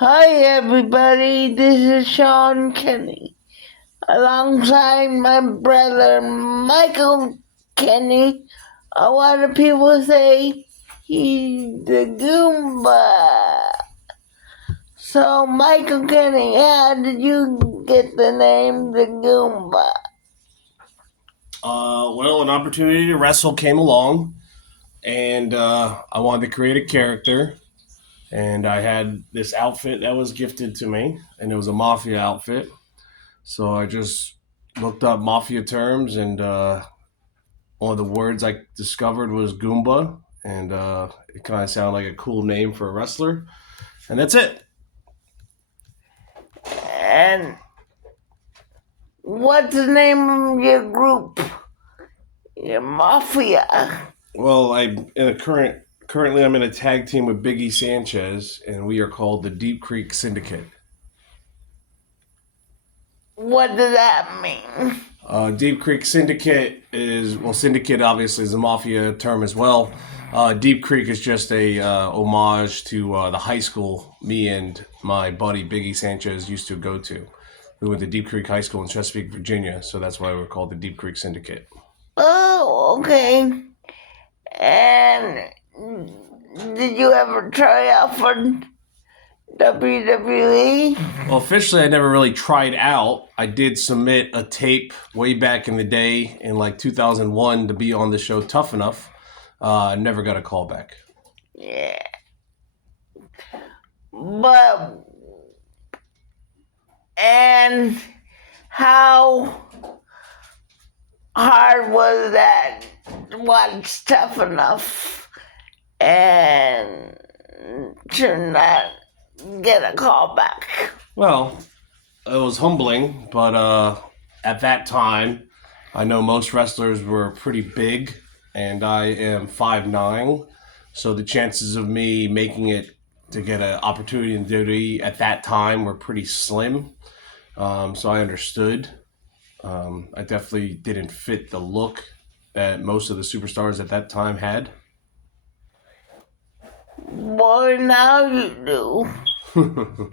Hi everybody, this is Sean Kenney, alongside my brother Michael Kenney. A lot of people say he's the Goomba. So Michael Kenney, how did you get the name the Goomba? Well, an opportunity to wrestle came along, and I wanted to create a character. And I had this outfit that was gifted to me, and it was a mafia outfit. So I just looked up mafia terms, and one of the words I discovered was Goomba, and it kind of sounded like a cool name for a wrestler. And that's it. And what's the name of your group? Your mafia. Well, currently I'm in a tag team with Biggie Sanchez, and we are called the Deep Creek Syndicate. What does that mean? Deep Creek Syndicate syndicate obviously is a mafia term as well. Deep Creek is just a homage to the high school me and my buddy Biggie Sanchez used to go to. We went to Deep Creek High School in Chesapeake, Virginia, so that's why we're called the Deep Creek Syndicate. Oh, okay. And did you ever try out for WWE? Well, officially, I never really tried out. I did submit a tape way back in the day in like 2001 to be on the show Tough Enough. Never got a call back. Yeah. But, and how hard was that once Tough Enough and to not get a call back? Well, it was humbling, but at that time, I know most wrestlers were pretty big, and I am 5'9", so the chances of me making it to get an opportunity in WWE at that time were pretty slim. So I understood. I definitely didn't fit the look that most of the superstars at that time had. Well, now you do. But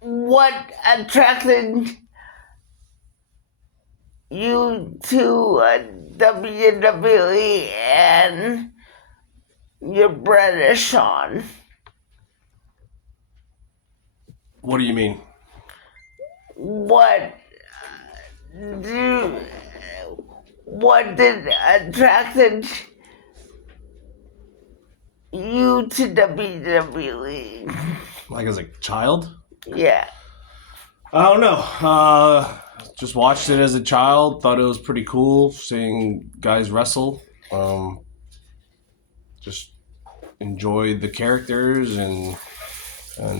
what attracted you to WWE and your brother Sean? What do you mean? What did attracted you to WWE? Like as a child? Yeah. I don't know. Just watched it as a child. Thought it was pretty cool seeing guys wrestle. Just enjoyed the characters and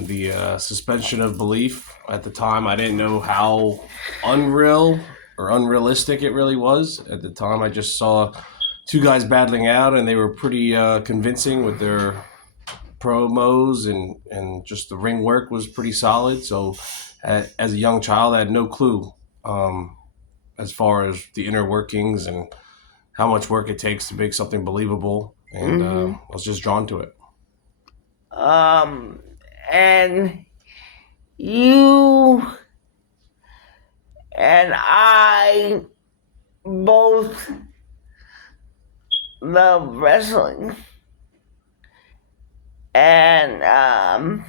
the suspension of belief. At the time, I didn't know how unreal or unrealistic it really was. At the time, I just saw two guys battling out, and they were pretty convincing with their promos, and just the ring work was pretty solid. So as a young child, I had no clue as far as the inner workings and how much work it takes to make something believable. And I was just drawn to it. And you and I both love wrestling. And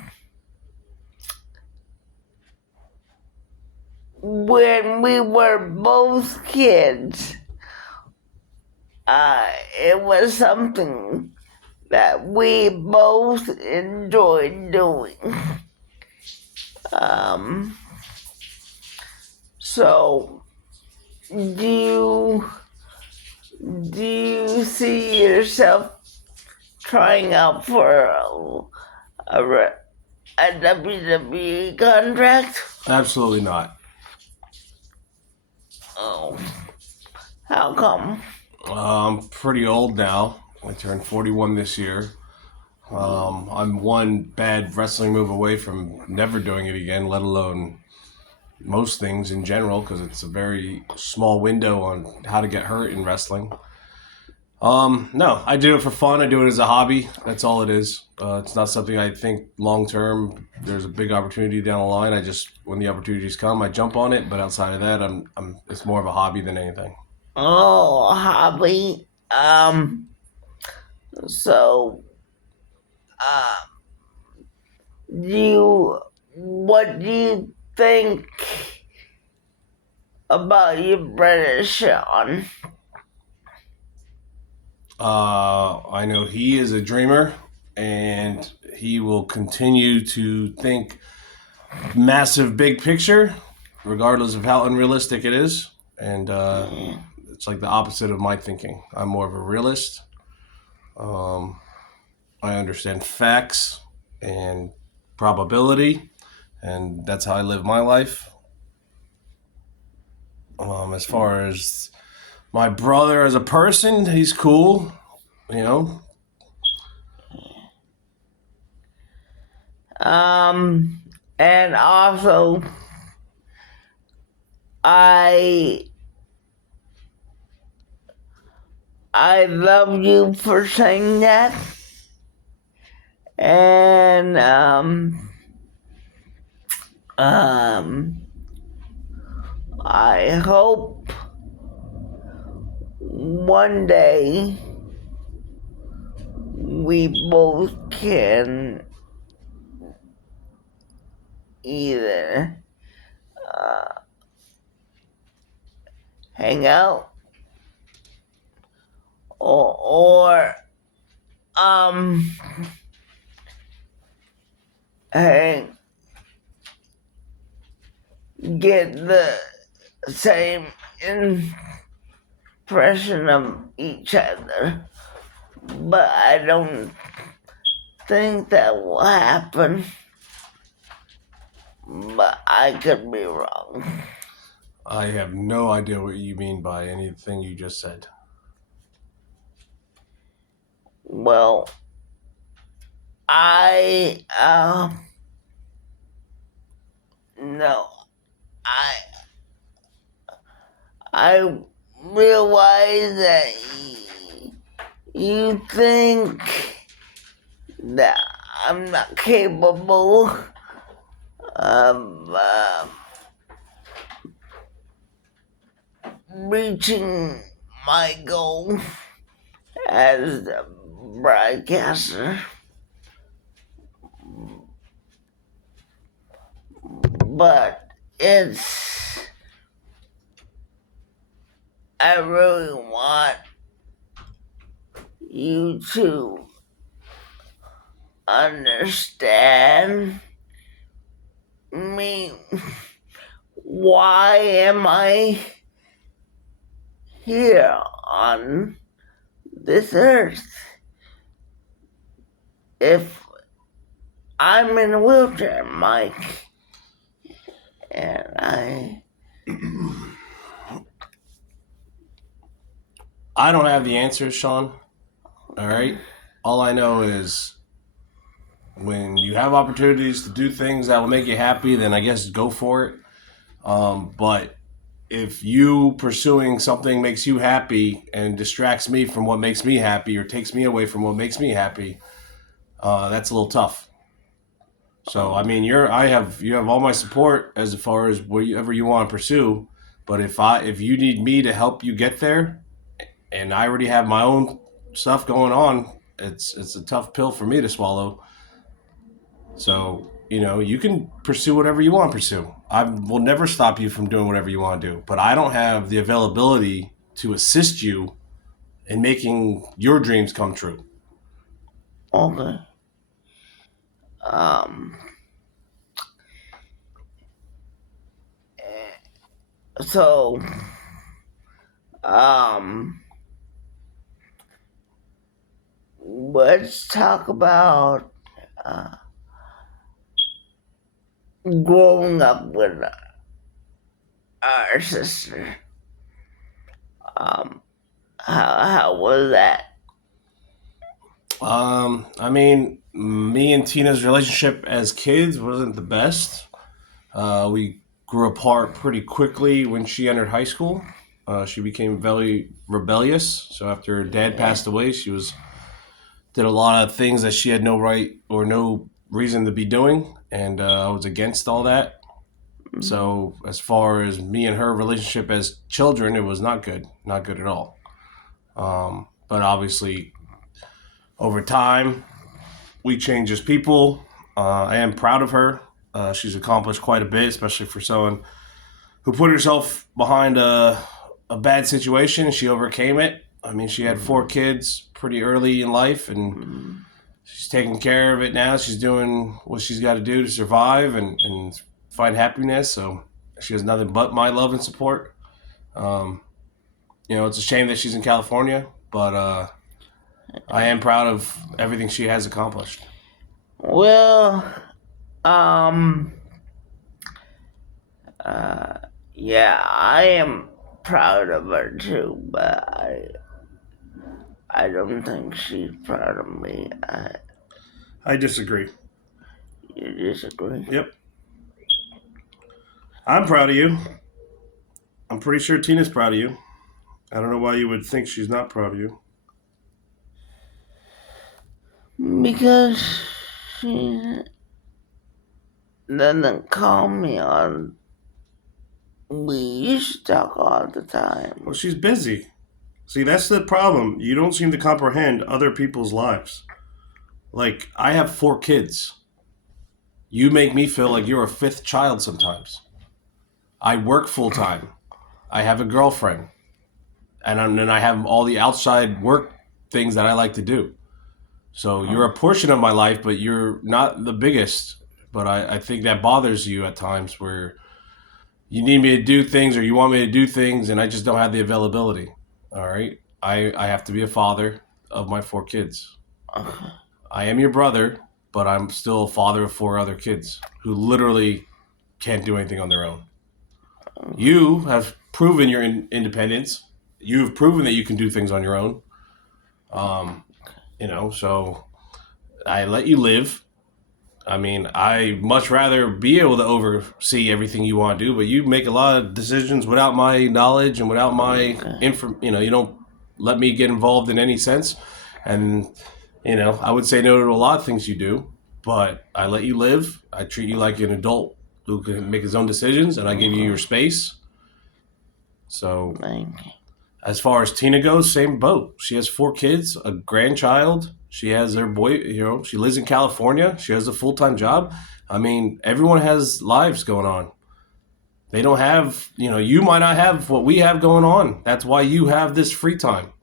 when we were both kids, it was something that we both enjoyed doing. So, do you see yourself trying out for a WWE contract? Absolutely not. Oh, how come? I'm pretty old now. I turned 41 this year. I'm one bad wrestling move away from never doing it again, let alone most things in general, because it's a very small window on how to get hurt in wrestling. No, I do it for fun. I do it as a hobby. That's all it is. It's not something I think long term. There's a big opportunity down the line. I just when the opportunities come, I jump on it. But outside of that, I'm. It's more of a hobby than anything. Oh, hobby. So, uh, what do you think about your brother Sean? I know he is a dreamer, and he will continue to think massive, big picture, regardless of how unrealistic it is. And it's like the opposite of my thinking. I'm more of a realist. Um, I understand facts and probability, and that's how I live my life. As far as my brother as a person, he's cool, you know. Um, and also, I I love you for saying that, and um, I hope one day we both can either hang out or um hang, get the same impression of each other, but I don't think that will happen. But I could be wrong. I have no idea what you mean by anything you just said. Well, I no, I I realize that you think that I'm not capable of reaching my goal as a broadcaster, but I really want you to understand me. Why am I here on this earth if I'm in a wheelchair, Mike? And I don't have the answers, Sean. All right. All I know is when you have opportunities to do things that will make you happy, then I guess go for it. But if you pursuing something makes you happy and distracts me from what makes me happy or takes me away from what makes me happy, that's a little tough. So I mean, you have all my support as far as whatever you want to pursue. But if you need me to help you get there, and I already have my own stuff going on, it's a tough pill for me to swallow. So you can pursue whatever you want to pursue. I will never stop you from doing whatever you want to do. But I don't have the availability to assist you in making your dreams come true. okay. Um. So. Um. Let's talk about growing up with our sister. Um. How was that? I mean, me and Tina's relationship as kids wasn't the best. We grew apart pretty quickly when she entered high school. She became very rebellious. So after her dad passed away, did a lot of things that she had no right or no reason to be doing, and I was against all that. So as far as me and her relationship as children, it was not good, not good at all. But obviously, over time, we change as people. I am proud of her. She's accomplished quite a bit, especially for someone who put herself behind a bad situation. She overcame it. I mean, she had 4 kids pretty early in life, and she's taking care of it now. She's doing what she's got to do to survive and find happiness. So she has nothing but my love and support. Um, it's a shame that she's in California, but I am proud of everything she has accomplished. Well, yeah, I am proud of her too, but I don't think she's proud of me. I disagree. You disagree? Yep. I'm proud of you. I'm pretty sure Tina's proud of you. I don't know why you would think she's not proud of you. Because she doesn't call me on. We used to talk all the time. Well, she's busy. See, that's the problem. You don't seem to comprehend other people's lives. Like, I have 4 kids. You make me feel like you're a 5th child sometimes. I work full time. I have a girlfriend. And then I have all the outside work things that I like to do. So you're a portion of my life, but you're not the biggest. But I think that bothers you at times where you need me to do things or you want me to do things and I just don't have the availability. All right? I have to be a father of my 4 kids. I am your brother, but I'm still a father of 4 other kids who literally can't do anything on their own. You have proven your independence. You have proven that you can do things on your own. So I let you live. I mean, I much rather be able to oversee everything you want to do, but you make a lot of decisions without my knowledge and without my you don't let me get involved in any sense. And, I would say no to a lot of things you do, but I let you live. I treat you like an adult who can make his own decisions, and I give you your space. So, as far as Tina goes, same boat. She has 4 kids, a grandchild. She has her boy, she lives in California. She has a full-time job. I mean, everyone has lives going on. They don't have, you might not have what we have going on. That's why you have this free time.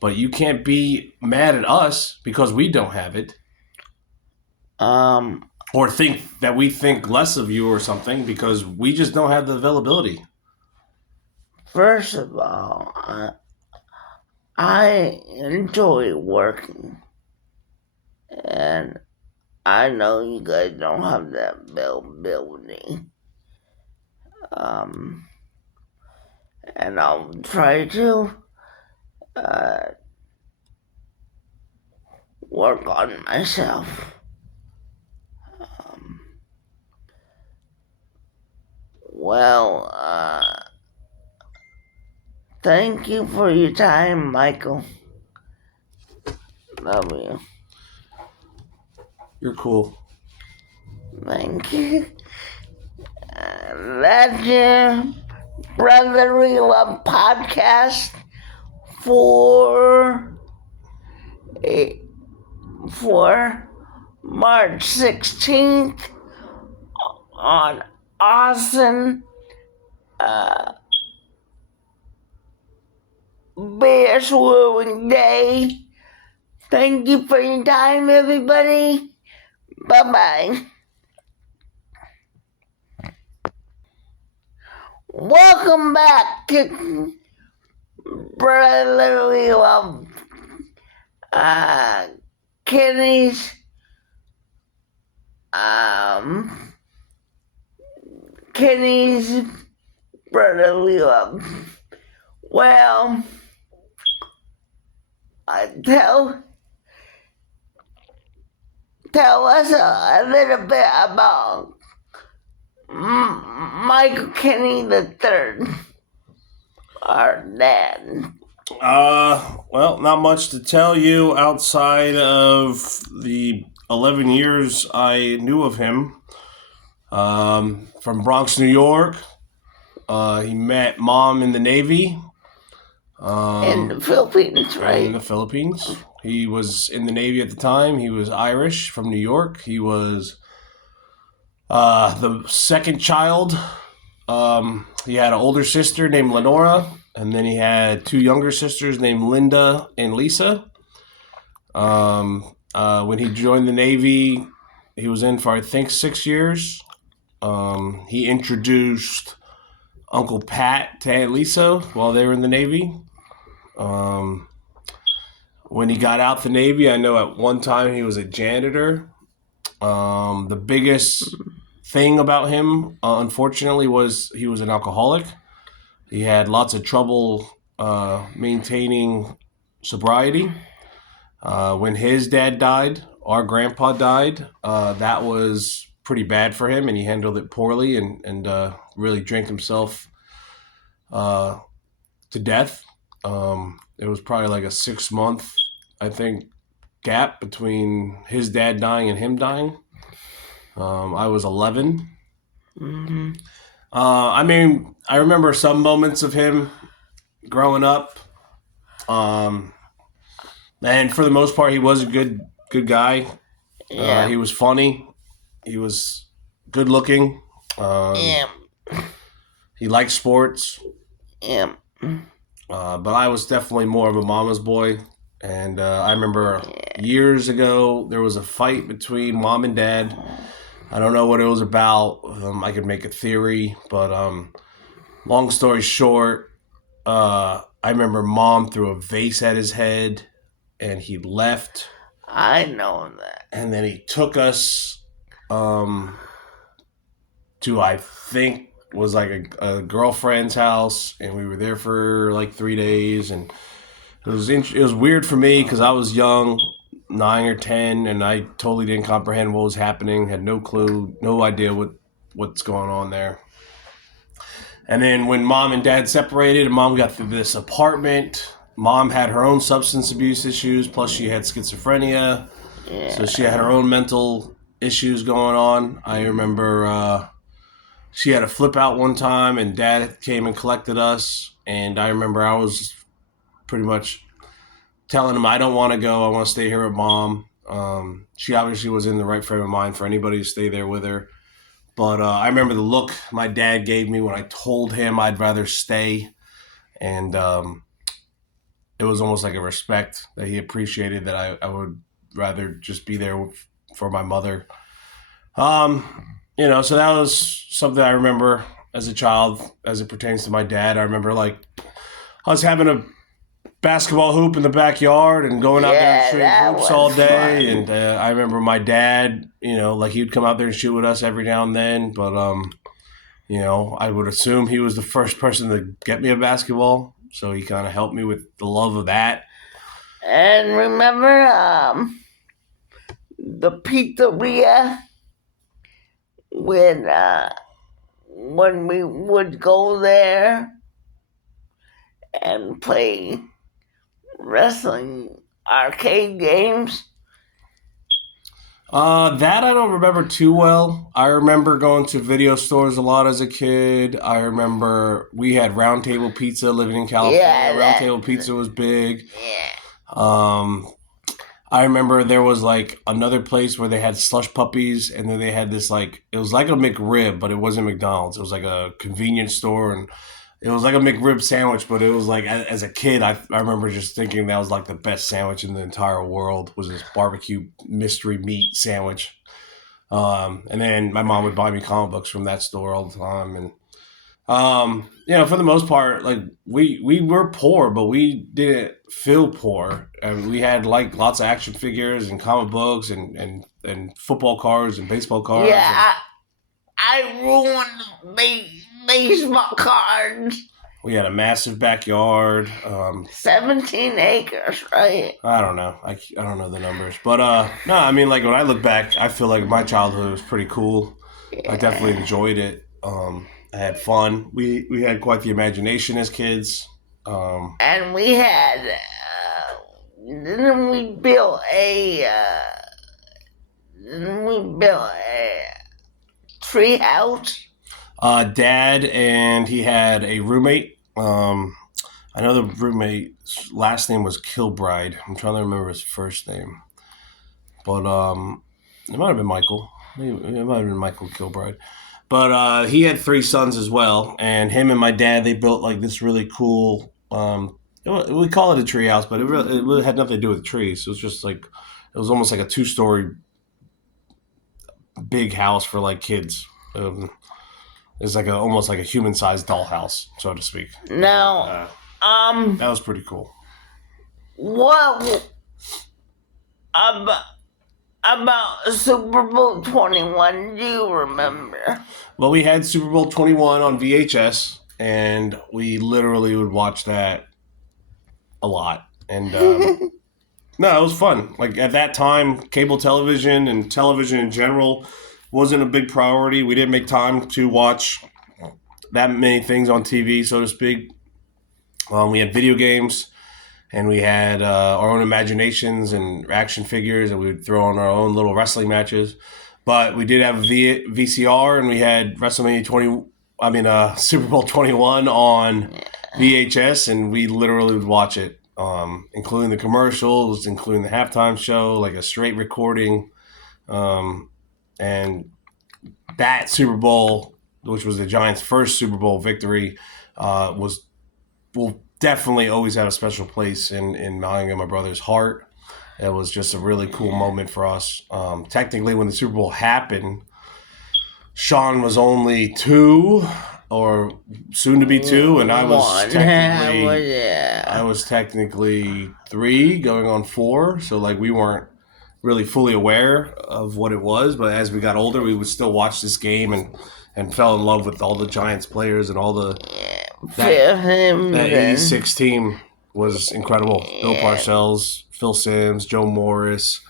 But you can't be mad at us because we don't have it. Or think that we think less of you or something because we just don't have the availability. First of all, I enjoy working. And I know you guys don't have that availability. And I'll try to work on myself. Thank you for your time, Michael. Love you. You're cool. Thank you. That's your Brotherly Love podcast for March 16th on awesome bear swooning day. Thank you for your time, everybody. Bye-bye. Welcome back to Brotherly Love. Kenney's Brotherly Love. Well, tell us a little bit about Michael Kenney III. our dad? Well, not much to tell you outside of the 11 years I knew of him. From Bronx, New York. He met mom in the Navy. In the Philippines, In right? the Philippines. He was in the Navy at the time. He was Irish from New York. He was the second child. He had an older sister named Lenora, and then he had two younger sisters named Linda and Lisa. When he joined the Navy, he was in for, I think, 6 years. He introduced Uncle Pat to Aunt Lisa while they were in the Navy. When he got out the Navy, I know at one time he was a janitor. The biggest thing about him, unfortunately, was he was an alcoholic. He had lots of trouble maintaining sobriety. When his dad died, our grandpa died, that was pretty bad for him, and he handled it poorly and really drank himself to death. It was probably like a 6 month, I think, gap between his dad dying and him dying. I was 11. Mm-hmm. I mean, I remember some moments of him growing up. And for the most part, he was a good guy. Yeah. He was funny. He was good looking. Yeah. He liked sports. Yeah. But I was definitely more of a mama's boy. And I remember years ago, there was a fight between mom and dad. I don't know what it was about. I could make a theory. But long story short, I remember mom threw a vase at his head and he left. I know that. And then he took us to, I think, was like a girlfriend's house, and we were there for like 3 days, and it was weird for me because I was young, 9 or 10, and I totally didn't comprehend what was happening, had no clue, no idea what's going on there. And then when mom and dad separated and mom got through this apartment, mom had her own substance abuse issues, plus she had schizophrenia. Yeah. So she had her own mental issues going on. I remember she had a flip out one time and dad came and collected us. And I remember I was pretty much telling him I don't want to go. I want to stay here with mom. She obviously was in the right frame of mind for anybody to stay there with her. But I remember the look my dad gave me when I told him I'd rather stay. And it was almost like a respect that he appreciated that I would rather just be there for my mother. So that was something I remember as a child as it pertains to my dad. I remember like I was having a basketball hoop in the backyard and going out there and shooting hoops all day. Fun. And I remember my dad, like he'd come out there and shoot with us every now and then. But, I would assume he was the first person to get me a basketball. So he kind of helped me with the love of that. And remember the pizzeria when we would go there and play wrestling arcade games? That I don't remember too well. I remember going to video stores a lot as a kid. I remember we had Round Table Pizza living in California. Yeah, Round Table Pizza was big. Yeah. I remember there was like another place where they had slush puppies, and then they had this it was like a McRib, but it wasn't McDonald's. It was like a convenience store, and it was like a McRib sandwich, but it was like, as a kid, I remember just thinking that was like the best sandwich in the entire world, was this barbecue mystery meat sandwich. And then my mom would buy me comic books from that store all the time. And, for the most part, like we were poor, but we didn't feel poor. And we had like lots of action figures and comic books and football cards and baseball cards. Yeah, I ruined baseball cards. We had a massive backyard. 17 acres, right? I don't know. I don't know the numbers. But, no, I mean, like, when I look back, I feel like my childhood was pretty cool. Yeah. I definitely enjoyed it. I had fun. We had quite the imagination as kids. And we had, then we built a, tree house. Dad and he had a roommate. I know the roommate's last name was Kilbride. I'm trying to remember his first name, but it might have been Michael. Maybe it might have been Michael Kilbride. But he had 3 sons as well, and him and my dad, they built like this really cool. We call it a tree house, but it really had nothing to do with trees. It was just like it was almost like a 2-story big house for like kids. It's like almost like a human-sized dollhouse, so to speak. Now, that was pretty cool. What about Super Bowl 21? Do you remember? Well, we had Super Bowl 21 on VHS, and we literally would watch that a lot. And no, it was fun. Like at that time, cable television and television in general wasn't a big priority. We didn't make time to watch that many things on TV, so to speak. We had video games, and we had our own imaginations and action figures, and we would throw on our own little wrestling matches. But we did have a VCR, and we had Super Bowl 21 on VHS, and we literally would watch it, including the commercials, including the halftime show, like a straight recording. And that Super Bowl, which was the Giants' first Super Bowl victory, will definitely always have a special place in mine and my brother's heart. It was just a really cool moment for us. Technically, when the Super Bowl happened, Sean was only 2 or soon to be 2, and I was technically 3 going on 4. So like we weren't really fully aware of what it was, but as we got older, we would still watch this game and fell in love with all the Giants players and all the that 86 team was incredible. Bill Parcells, Phil Simms, Joe Morris,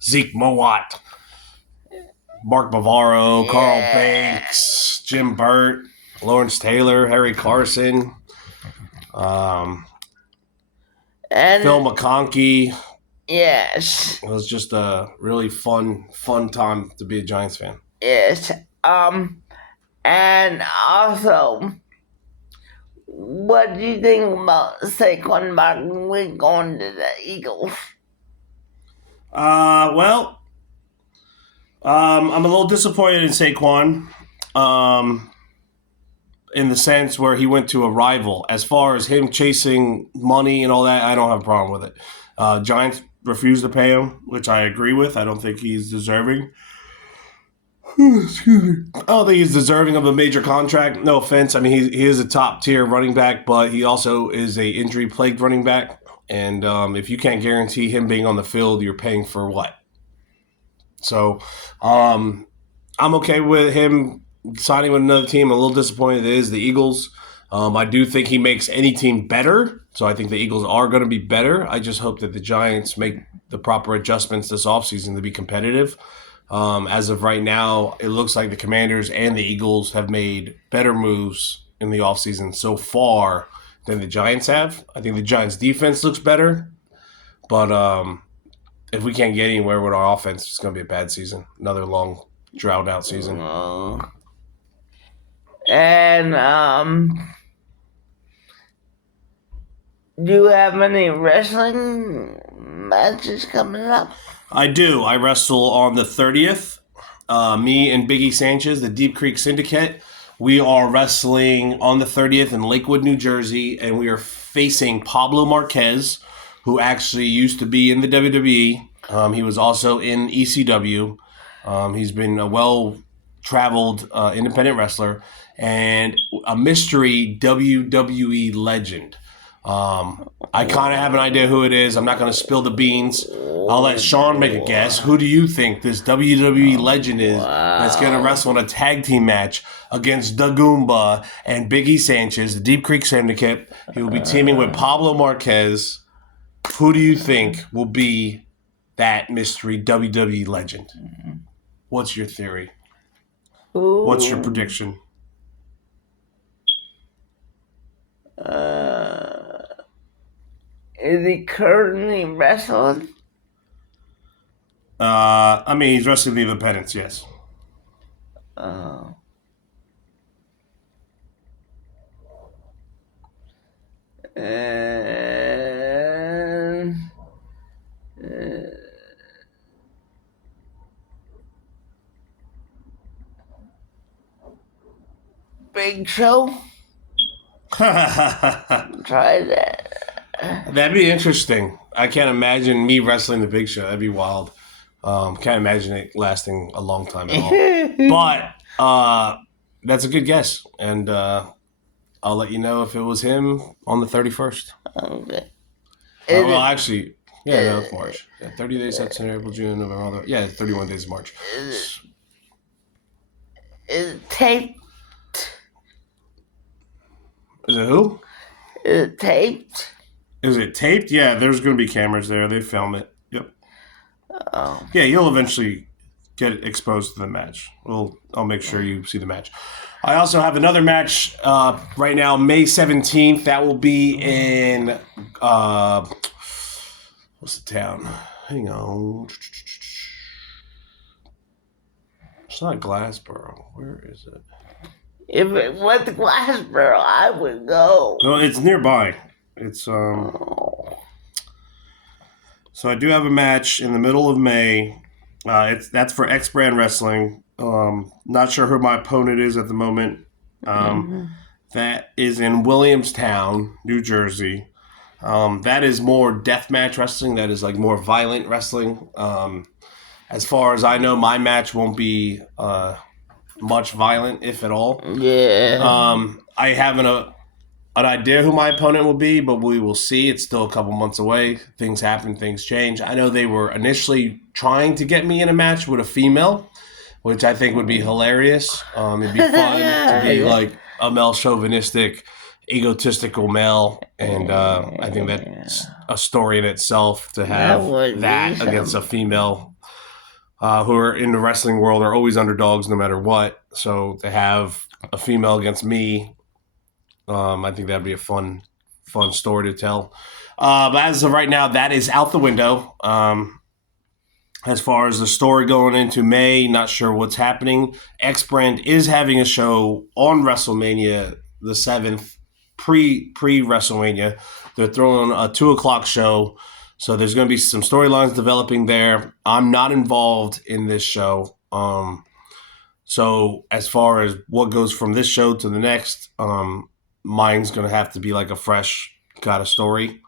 Zeke Mowat, Mark Bavaro, Carl Banks, Jim Burt, Lawrence Taylor, Harry Carson, and Phil McConkey. Yes. It was just a really fun time to be a Giants fan. Yes. And also, what do you think about Saquon Barkley going to the Eagles? Well, I'm a little disappointed in Saquon, in the sense where he went to a rival. As far as him chasing money and all that, I don't have a problem with it. Giants refused to pay him, which I agree with. I don't think he's deserving. Excuse me. I don't think he's deserving of a major contract. No offense. I mean, he is a top-tier running back, but he also is a injury-plagued running back. And if you can't guarantee him being on the field, you're paying for what? So I'm okay with him signing with another team. I'm a little disappointed it is the Eagles. I do think he makes any team better. So I think the Eagles are going to be better. I just hope that the Giants make the proper adjustments this offseason to be competitive. As of right now, it looks like the Commanders and the Eagles have made better moves in the offseason so far than the Giants have. I think the Giants' defense looks better. But if we can't get anywhere with our offense, it's going to be a bad season. Another long, drought-out season. And do you have any wrestling matches coming up? I do. I wrestle on the 30th. Me and Biggie Sanchez, the Deep Creek Syndicate, we are wrestling on the 30th in Lakewood, New Jersey, and we are facing Pablo Marquez, who actually used to be in the WWE. He was also in ECW. He's been a well-traveled independent wrestler and a mystery WWE legend. I kind of have an idea who it is. I'm not going to spill the beans. I'll let Sean make a guess. Who do you think this WWE legend is that's going to wrestle in a tag team match against Dagoomba and Biggie Sanchez, the Deep Creek Syndicate? He will be teaming with Pablo Marquez. Who do you think will be that mystery WWE legend? What's your theory? What's your prediction? Is he currently wrestling? I mean, he's wrestling the independents, yes. Oh. And Big Show. Try that. That'd be interesting. I can't imagine me wrestling the Big Show. That'd be wild. Can't imagine it lasting a long time at all. But that's a good guess, and I'll let you know if it was him on the 31st. Okay. Well, actually, yeah, no, it's March. Yeah, 30 days, September, April, June, November. Yeah, 31 days of March. Is it taped? Is it who? Is it taped? Is it taped? Yeah, there's going to be cameras there. They film it. Yep. Oh. Yeah, you'll eventually get exposed to the match. I'll make sure you see the match. I also have another match right now, May 17th. That will be in what's the town? Hang on. It's not Glassboro. Where is it? If it went to Glassboro, I would go. No, it's nearby. It's So I do have a match in the middle of May. That's for X Brand Wrestling. Not sure who my opponent is at the moment. That is in Williamstown, New Jersey. That is more deathmatch wrestling. That is like more violent wrestling. As far as I know, my match won't be much violent, if at all. Yeah. I have an idea who my opponent will be, but we will see. It's still a couple months away. Things happen, things change. I know they were initially trying to get me in a match with a female, which I think would be hilarious. It'd be fun to be like a male chauvinistic, egotistical male, and I think that's a story in itself to have that against a female who are in the wrestling world are always underdogs no matter what. So to have a female against me, I think that'd be a fun story to tell. But as of right now, that is out the window. As far as the story going into May, not sure what's happening. X Brand is having a show on WrestleMania the 7th, pre-WrestleMania. They're throwing a 2:00 show. So there's going to be some storylines developing there. I'm not involved in this show. So as far as what goes from this show to the next, mine's going to have to be like a fresh kind of story.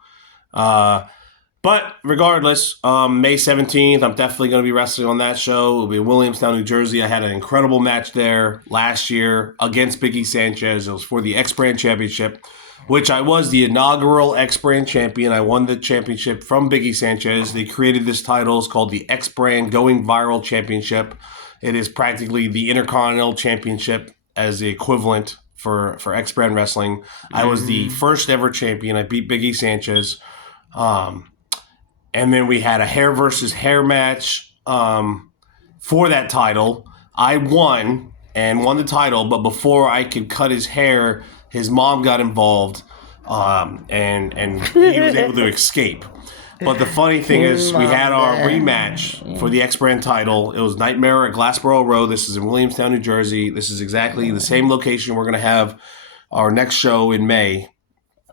But regardless, May 17th, I'm definitely going to be wrestling on that show. It'll be in Williamstown, New Jersey. I had an incredible match there last year against Biggie Sanchez. It was for the X Brand Championship, which I was the inaugural X Brand champion. I won the championship from Biggie Sanchez. They created this title. It's called the X Brand Going Viral Championship. It is practically the Intercontinental Championship as the equivalent for X Brand Wrestling. I was the first ever champion. I beat Biggie Sanchez. And then we had a hair versus hair match for that title. I won the title, but before I could cut his hair, his mom got involved, and he was able to escape. But the funny thing is, we had our rematch for the X Brand title. It was Nightmare at Glassboro Road. This is in Williamstown, New Jersey. This is exactly the same location we're going to have our next show in May.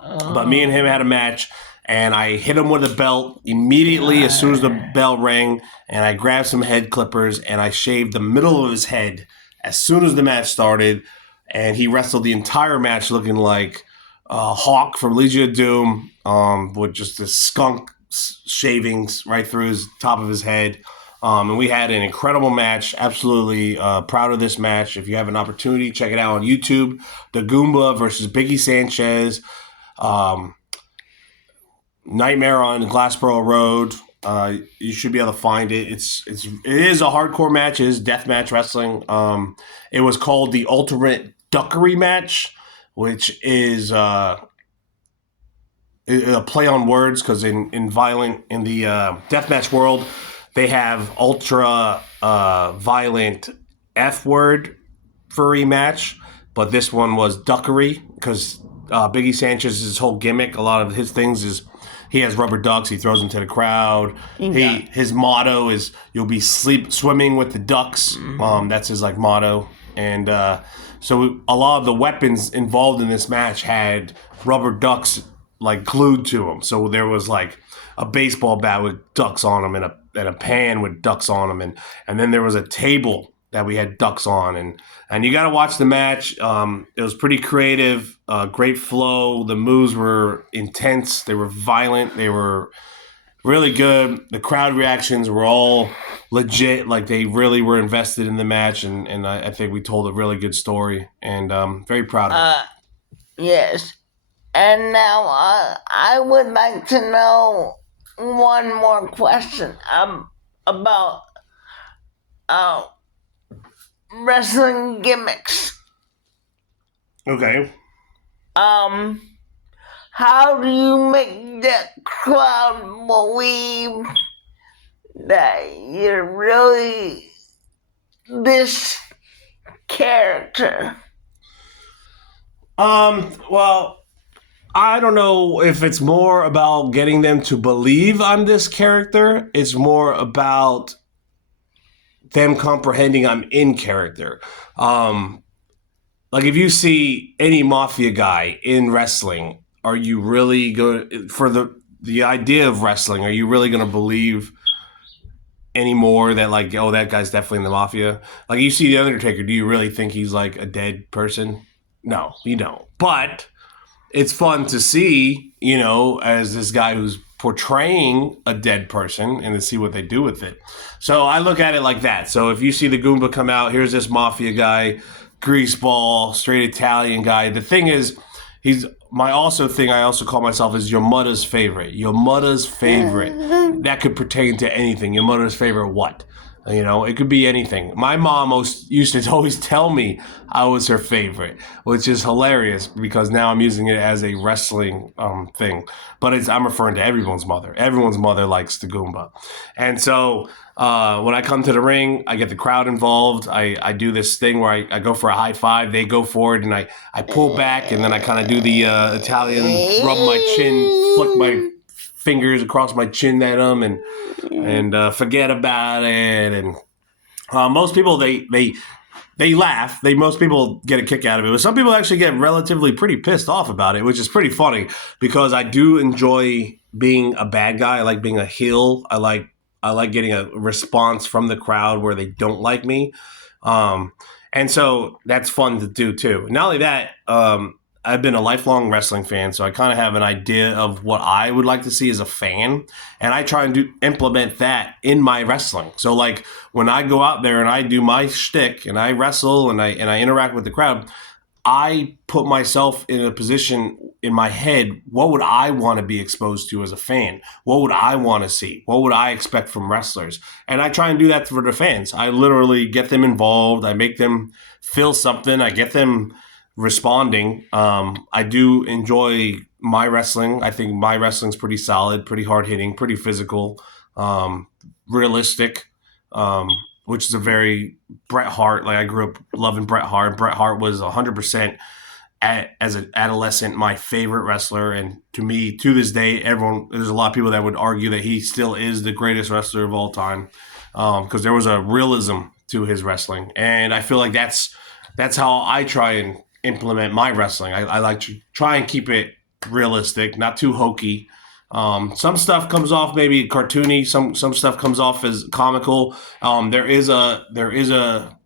But me and him had a match, and I hit him with a belt immediately as soon as the bell rang, and I grabbed some head clippers, and I shaved the middle of his head as soon as the match started, and he wrestled the entire match looking like Hawk from Legion of Doom with just the skunk shavings right through his top of his head. And we had an incredible match. Absolutely proud of this match. If you have an opportunity, check it out on YouTube. The Goomba versus Biggie Sanchez. Nightmare on Glassboro Road. You should be able to find it. It is a hardcore match. It is deathmatch wrestling. It was called the Ultimate Duckery Match, which is a play on words because in the deathmatch world, they have ultra violent F word furry match, but this one was duckery because Biggie Sanchez's whole gimmick, a lot of his things is he has rubber ducks. He throws them to the crowd. Yeah. His motto is "You'll be swimming with the ducks." That's his like motto. And so a lot of the weapons involved in this match had rubber ducks like glued to them. So there was like a baseball bat with ducks on them, and a pan with ducks on them, and then there was a table that we had ducks on, and you got to watch the match. It was pretty creative, great flow. The moves were intense. They were violent. They were really good. The crowd reactions were all legit. Like they really were invested in the match, and I think we told a really good story, and very proud of it. Yes. And now I would like to know one more question about wrestling gimmicks. Okay. How do you make the crowd believe that you're really this character? Well, I don't know if it's more about getting them to believe I'm this character. It's more about them comprehending I'm in character. Like if you see any mafia guy in wrestling, are you really going for the idea of wrestling? Are you really going to believe anymore that like, oh, that guy's definitely in the mafia? Like you see the Undertaker, do you really think he's like a dead person? No, you don't. But it's fun to see, as this guy who's portraying a dead person and to see what they do with it. So I look at it like that. So if you see the Goomba come out, here's this mafia guy, greaseball, straight Italian guy. The thing is, I also call myself is your mother's favorite. Your mother's favorite. That could pertain to anything. Your mother's favorite what? It could be anything. My mom used to always tell me I was her favorite, which is hilarious because now I'm using it as a wrestling thing. But I'm referring to everyone's mother. Everyone's mother likes the Goomba. And so when I come to the ring, I get the crowd involved. I do this thing where I go for a high five. They go forward, and I pull back, and then I kind of do the Italian rub my chin, flick my fingers across my chin at them, and forget about it. And most people they laugh. Most people get a kick out of it, but some people actually get relatively pretty pissed off about it, which is pretty funny because I do enjoy being a bad guy. I like being a heel. I like getting a response from the crowd where they don't like me, and so that's fun to do too. Not only that. I've been a lifelong wrestling fan, so I kind of have an idea of what I would like to see as a fan, and I try and implement that in my wrestling. So, like when I go out there and I do my shtick and I wrestle and I interact with the crowd, I put myself in a position in my head. What would I want to be exposed to as a fan? What would I want to see? What would I expect from wrestlers? And I try and do that for the fans. I literally get them involved. I make them feel something. I get them responding. I do enjoy my wrestling. I think my wrestling's pretty solid, pretty hard hitting, pretty physical, realistic, which is a very Bret Hart. Like I grew up loving Bret Hart. Bret Hart was 100% as an adolescent my favorite wrestler, and to me, to this day, there's a lot of people that would argue that he still is the greatest wrestler of all time because there was a realism to his wrestling, and I feel like that's how I try and implement my wrestling. I like to try and keep it realistic, not too hokey. Some stuff comes off maybe cartoony. Some stuff comes off as comical. There is a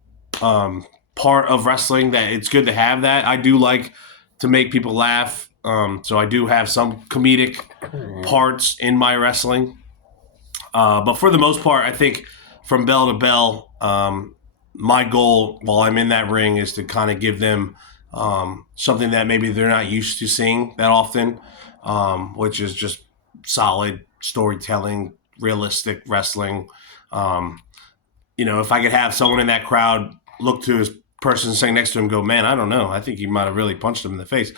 part of wrestling that it's good to have that. I do like to make people laugh. So I do have some comedic parts in my wrestling. But for the most part, I think from bell to bell, my goal while I'm in that ring is to kind of give them something that maybe they're not used to seeing that often, which is just solid storytelling, realistic wrestling. If I could have someone in that crowd look to his person sitting next to him and go, man, I don't know. I think you might have really punched him in the face.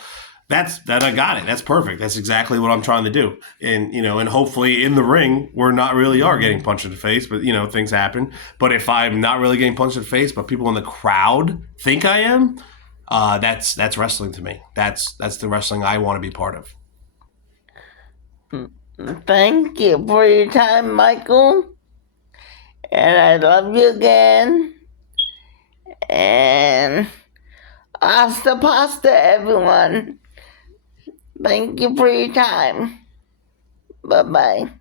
That I got it. That's perfect. That's exactly what I'm trying to do. And, and hopefully in the ring, we're not really are getting punched in the face, but, things happen. But if I'm not really getting punched in the face, but people in the crowd think I am, that's wrestling to me. That's the wrestling I want to be part of. Thank you for your time, Michael. And I love you again. And hasta pasta, everyone. Thank you for your time. Bye bye.